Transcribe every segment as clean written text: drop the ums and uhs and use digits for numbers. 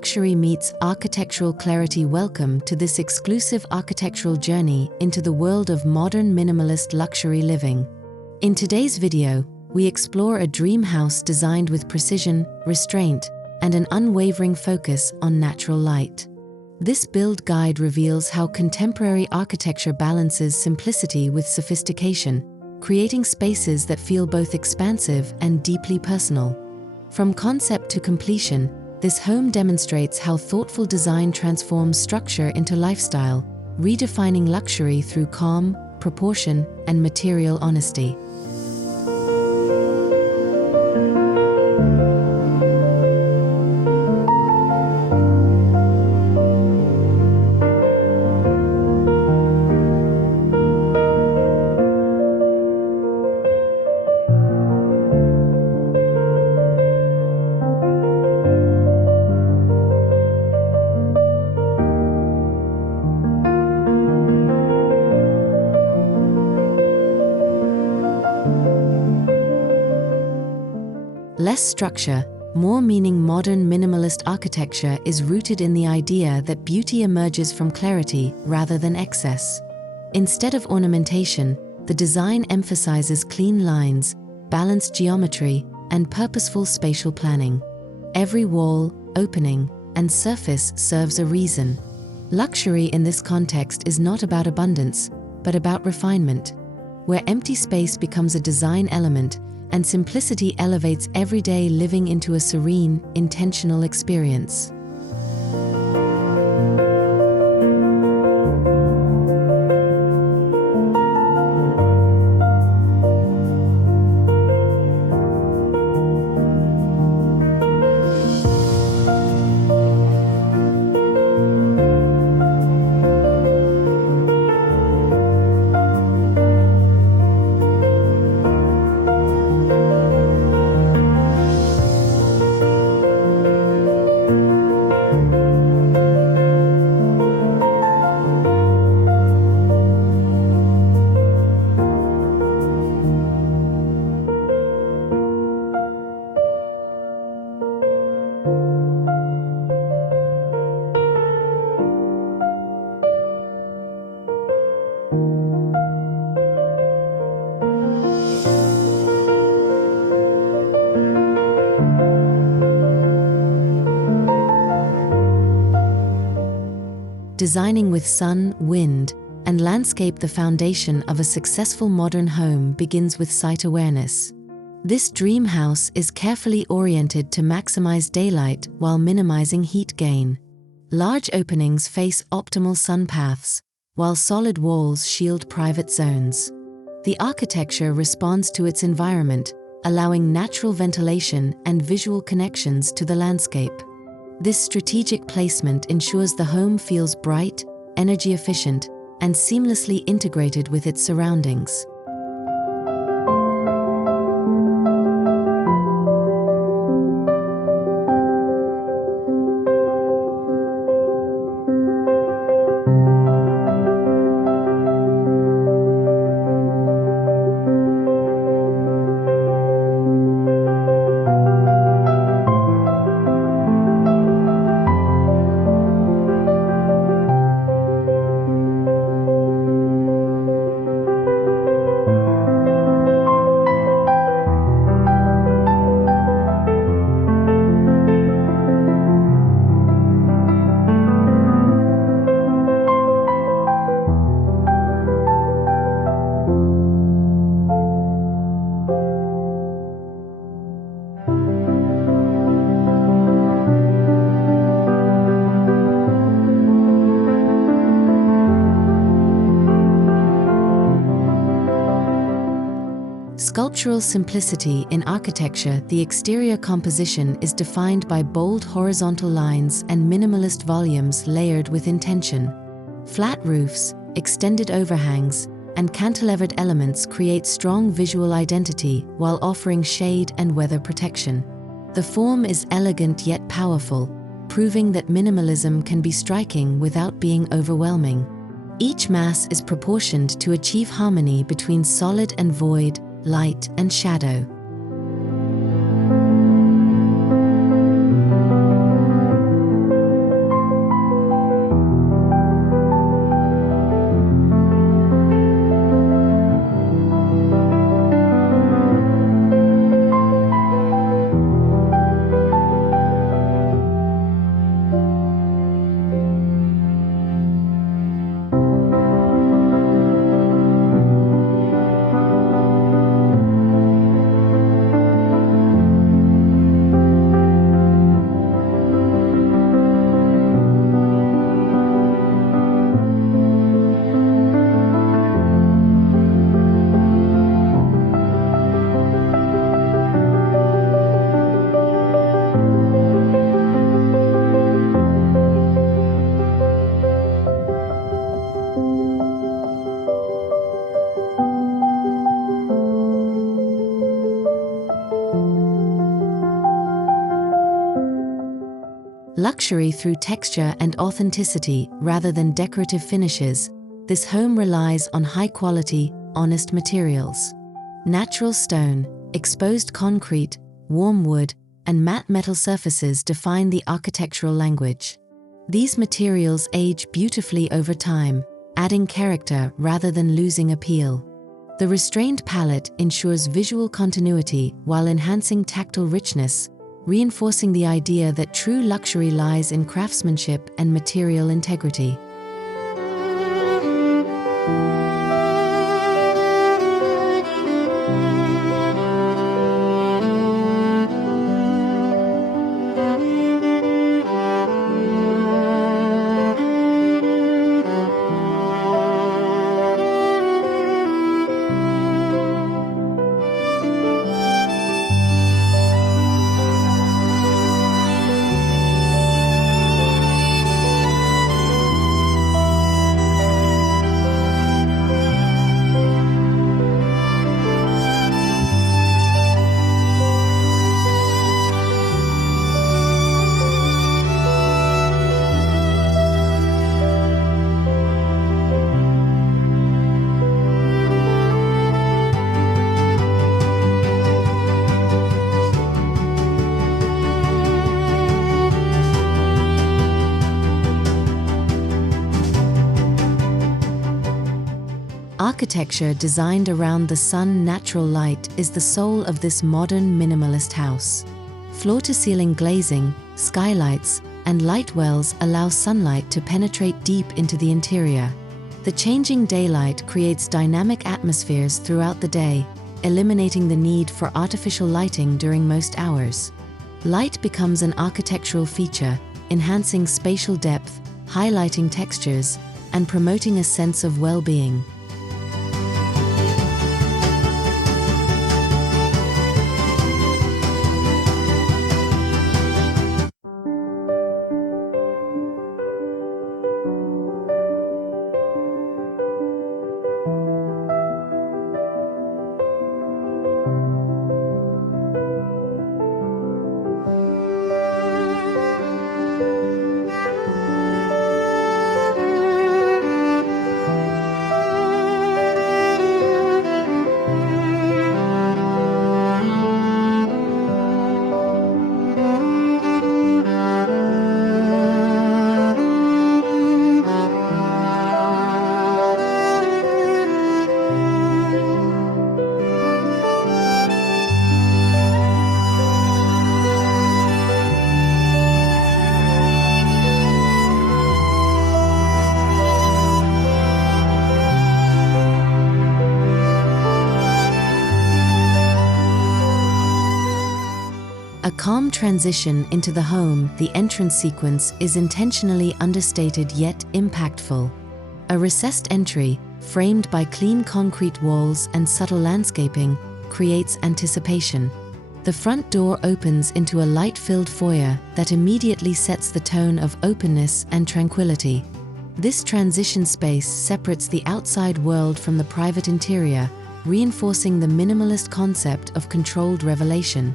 luxury meets architectural clarity. Welcome to this exclusive architectural journey into the world of modern minimalist luxury living. In today's video, we explore a dream house designed with precision, restraint, and an unwavering focus on natural light. This build guide reveals how contemporary architecture balances simplicity with sophistication, creating spaces that feel both expansive and deeply personal. From concept to completion, this home demonstrates how thoughtful design transforms structure into lifestyle, redefining luxury through calm, proportion, and material honesty. Less structure, more meaning. Modern minimalist architecture is rooted in the idea that beauty emerges from clarity rather than excess. Instead of ornamentation, the design emphasizes clean lines, balanced geometry, and purposeful spatial planning. Every wall, opening, and surface serves a reason. Luxury in this context is not about abundance, but about refinement, where empty space becomes a design element and simplicity elevates everyday living into a serene, intentional experience. Designing with sun, wind, and landscape. The foundation of a successful modern home begins with site awareness. This dream house is carefully oriented to maximize daylight while minimizing heat gain. Large openings face optimal sun paths, while solid walls shield private zones. The architecture responds to its environment, allowing natural ventilation and visual connections to the landscape. This strategic placement ensures the home feels bright, energy efficient, and seamlessly integrated with its surroundings. Sculptural simplicity in architecture. The exterior composition is defined by bold horizontal lines and minimalist volumes layered with intention. Flat roofs, extended overhangs, and cantilevered elements create strong visual identity while offering shade and weather protection. The form is elegant yet powerful, proving that minimalism can be striking without being overwhelming. Each mass is proportioned to achieve harmony between solid and void, light and shadow. Luxury through texture and authenticity rather than decorative finishes, this home relies on high-quality, honest materials. Natural stone, exposed concrete, warm wood, and matte metal surfaces define the architectural language. These materials age beautifully over time, adding character rather than losing appeal. The restrained palette ensures visual continuity while enhancing tactile richness, reinforcing the idea that true luxury lies in craftsmanship and material integrity. Architecture designed around the sun's natural light is the soul of this modern minimalist house. Floor-to-ceiling glazing, skylights, and light wells allow sunlight to penetrate deep into the interior. The changing daylight creates dynamic atmospheres throughout the day, eliminating the need for artificial lighting during most hours. Light becomes an architectural feature, enhancing spatial depth, highlighting textures, and promoting a sense of well-being. A calm transition into the home, the entrance sequence is intentionally understated yet impactful. A recessed entry, framed by clean concrete walls and subtle landscaping, creates anticipation. The front door opens into a light-filled foyer that immediately sets the tone of openness and tranquility. This transition space separates the outside world from the private interior, reinforcing the minimalist concept of controlled revelation.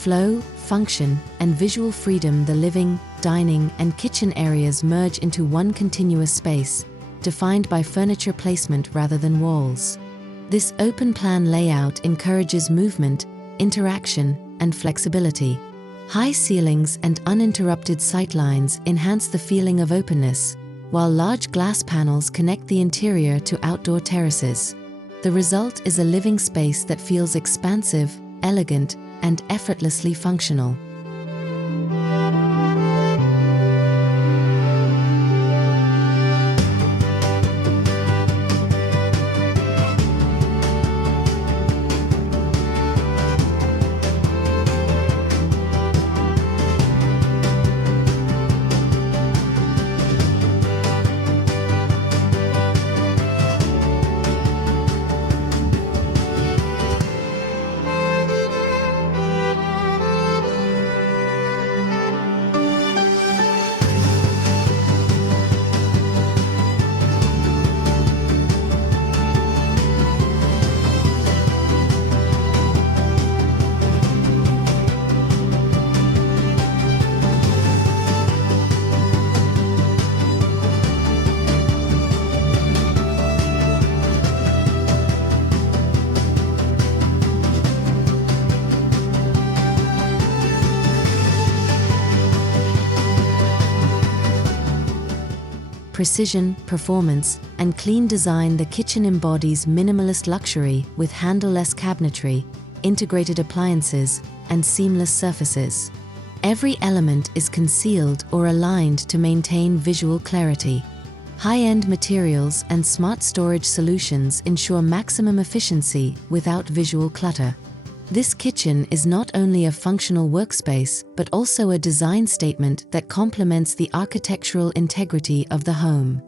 Flow, function, and visual freedom. The living, dining, and kitchen areas merge into one continuous space, defined by furniture placement rather than walls. This open-plan layout encourages movement, interaction, and flexibility. High ceilings and uninterrupted sightlines enhance the feeling of openness, while large glass panels connect the interior to outdoor terraces. The result is a living space that feels expansive, elegant, and effortlessly functional. Precision, performance, and clean design. The kitchen embodies minimalist luxury with handle-less cabinetry, integrated appliances, and seamless surfaces. Every element is concealed or aligned to maintain visual clarity. High-end materials and smart storage solutions ensure maximum efficiency without visual clutter. This kitchen is not only a functional workspace, but also a design statement that complements the architectural integrity of the home.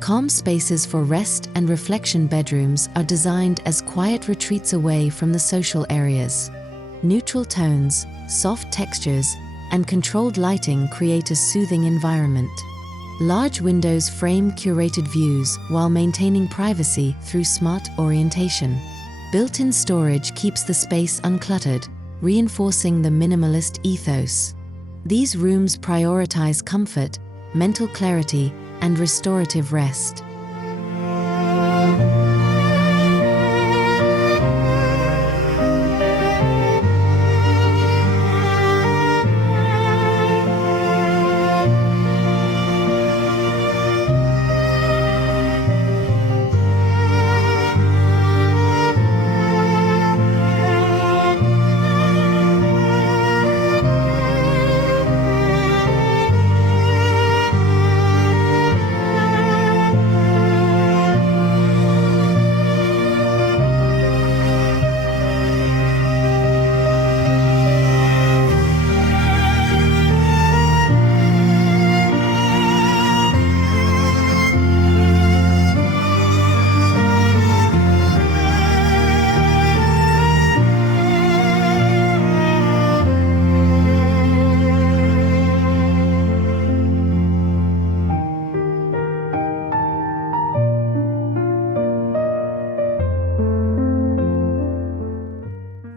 Calm spaces for rest and reflection. Bedrooms are designed as quiet retreats away from the social areas. Neutral tones, soft textures, and controlled lighting create a soothing environment. Large windows frame curated views while maintaining privacy through smart orientation. Built-in storage keeps the space uncluttered, reinforcing the minimalist ethos. These rooms prioritize comfort, mental clarity, and restorative rest.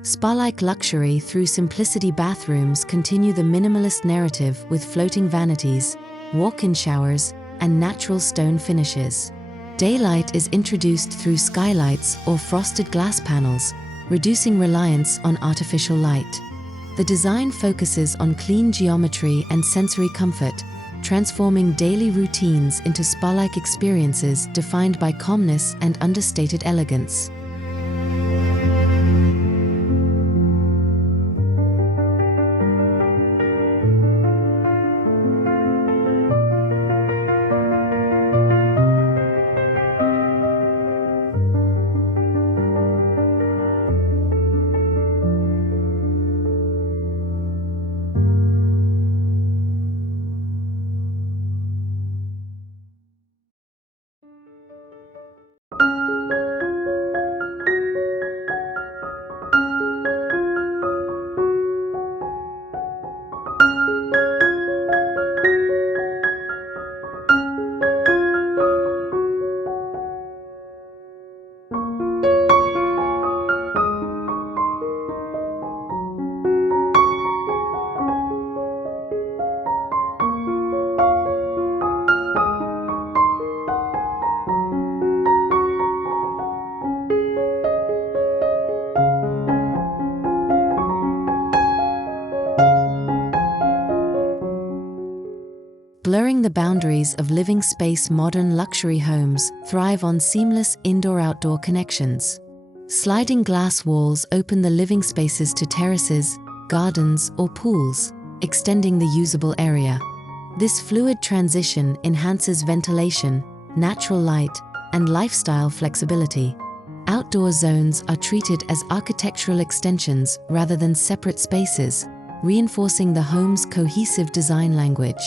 Spa-like luxury through simplicity. Bathrooms continue the minimalist narrative with floating vanities, walk-in showers, and natural stone finishes. Daylight is introduced through skylights or frosted glass panels, reducing reliance on artificial light. The design focuses on clean geometry and sensory comfort, transforming daily routines into spa-like experiences defined by calmness and understated elegance. Blurring the boundaries of living space, modern luxury homes thrive on seamless indoor-outdoor connections. Sliding glass walls open the living spaces to terraces, gardens, or pools, extending the usable area. This fluid transition enhances ventilation, natural light, and lifestyle flexibility. Outdoor zones are treated as architectural extensions rather than separate spaces, reinforcing the home's cohesive design language.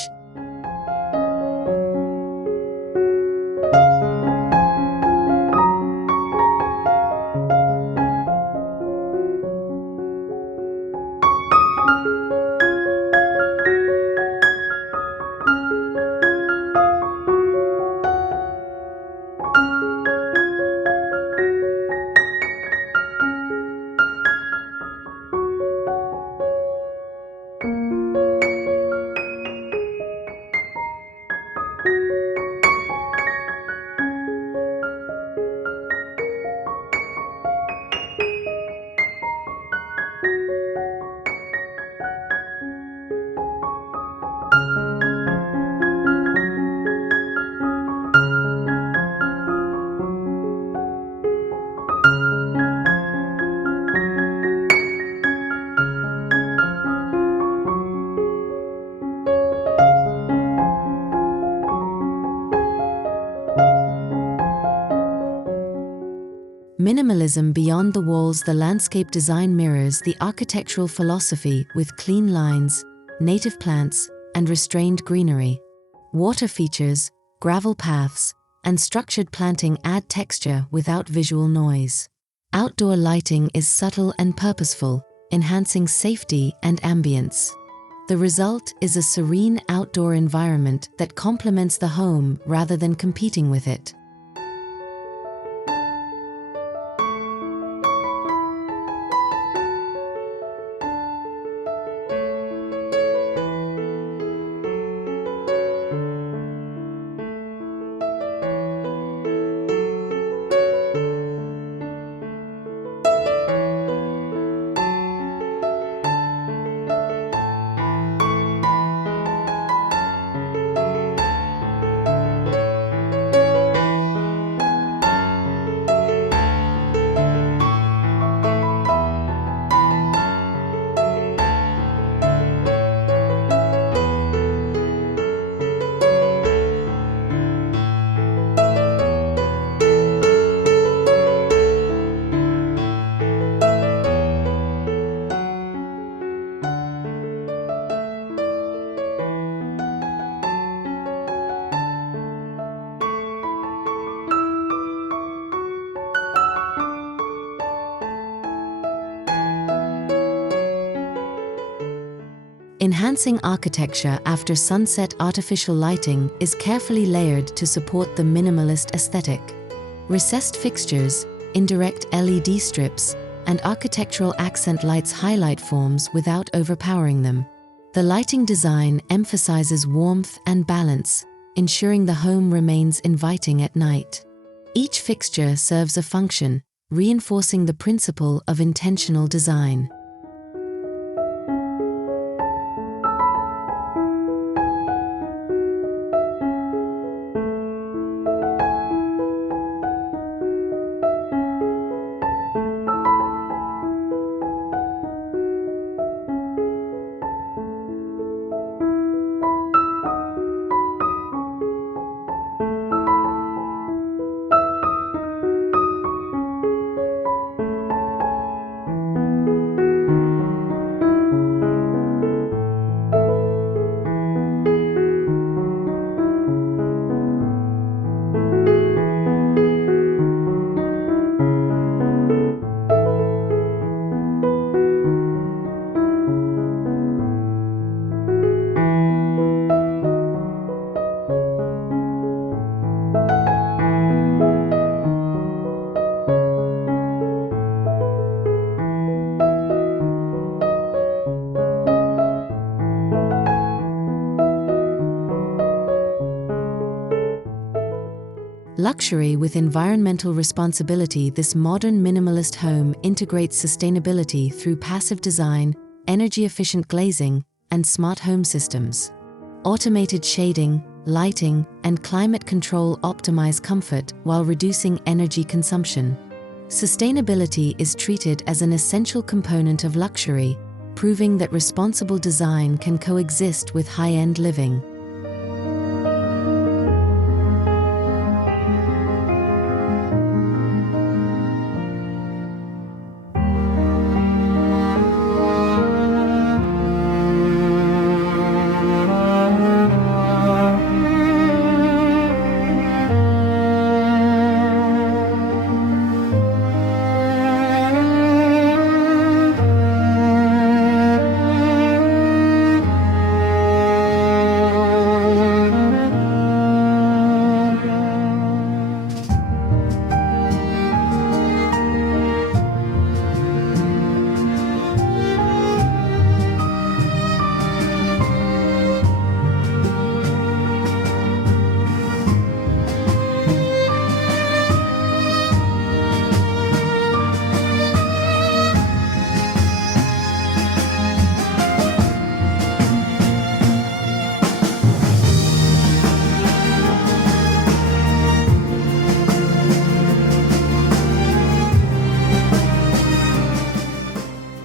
Minimalism beyond the walls. The landscape design mirrors the architectural philosophy with clean lines, native plants, and restrained greenery. Water features, gravel paths, and structured planting add texture without visual noise. Outdoor lighting is subtle and purposeful, enhancing safety and ambience. The result is a serene outdoor environment that complements the home rather than competing with it. Enhancing architecture after sunset. Artificial lighting is carefully layered to support the minimalist aesthetic. Recessed fixtures, indirect LED strips, and architectural accent lights highlight forms without overpowering them. The lighting design emphasizes warmth and balance, ensuring the home remains inviting at night. Each fixture serves a function, reinforcing the principle of intentional design. Luxury with environmental responsibility. This modern minimalist home integrates sustainability through passive design, energy-efficient glazing, and smart home systems. Automated shading, lighting, and climate control optimize comfort while reducing energy consumption. Sustainability is treated as an essential component of luxury, proving that responsible design can coexist with high-end living.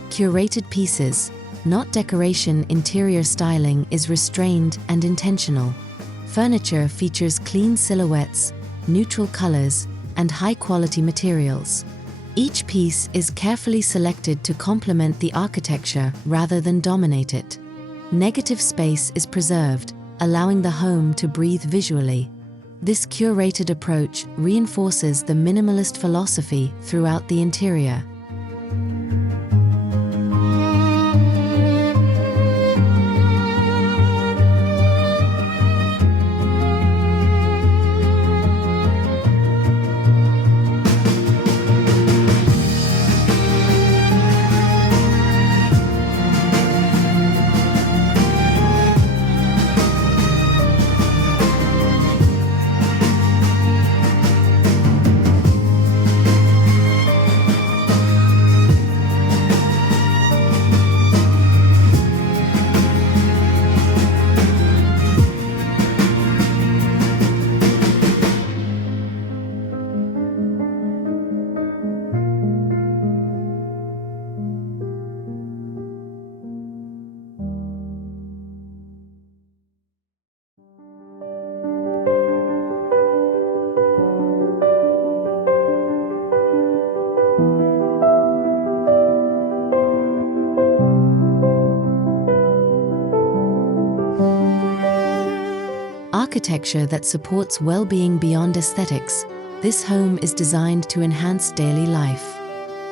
Curated pieces, not decoration. Interior styling is restrained and intentional. Furniture features clean silhouettes, neutral colors, and high-quality materials. Each piece is carefully selected to complement the architecture rather than dominate it. Negative space is preserved, allowing the home to breathe visually. This curated approach reinforces the minimalist philosophy throughout the interior. Architecture that supports well-being beyond aesthetics. This home is designed to enhance daily life.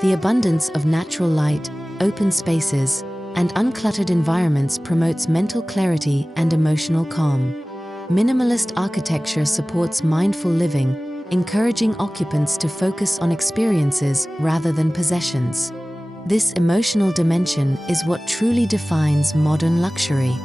The abundance of natural light, open spaces, and uncluttered environments promotes mental clarity and emotional calm. Minimalist architecture supports mindful living, encouraging occupants to focus on experiences rather than possessions. This emotional dimension is what truly defines modern luxury.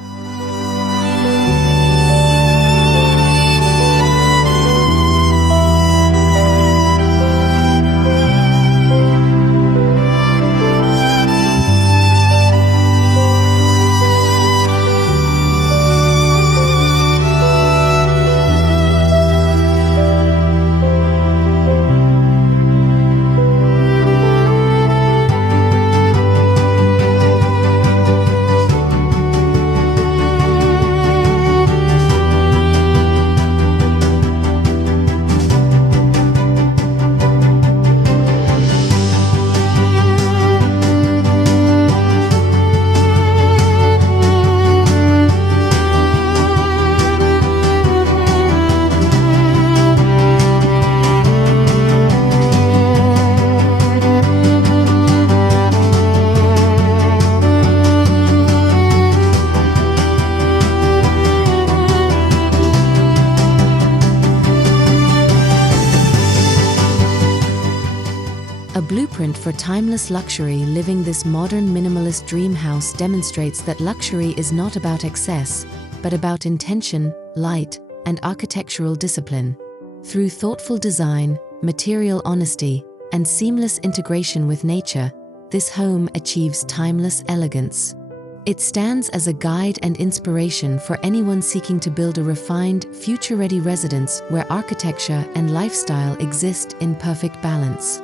A blueprint for timeless luxury living. This modern minimalist dream house demonstrates that luxury is not about excess, but about intention, light, and architectural discipline. Through thoughtful design, material honesty, and seamless integration with nature, this home achieves timeless elegance. It stands as a guide and inspiration for anyone seeking to build a refined, future-ready residence where architecture and lifestyle exist in perfect balance.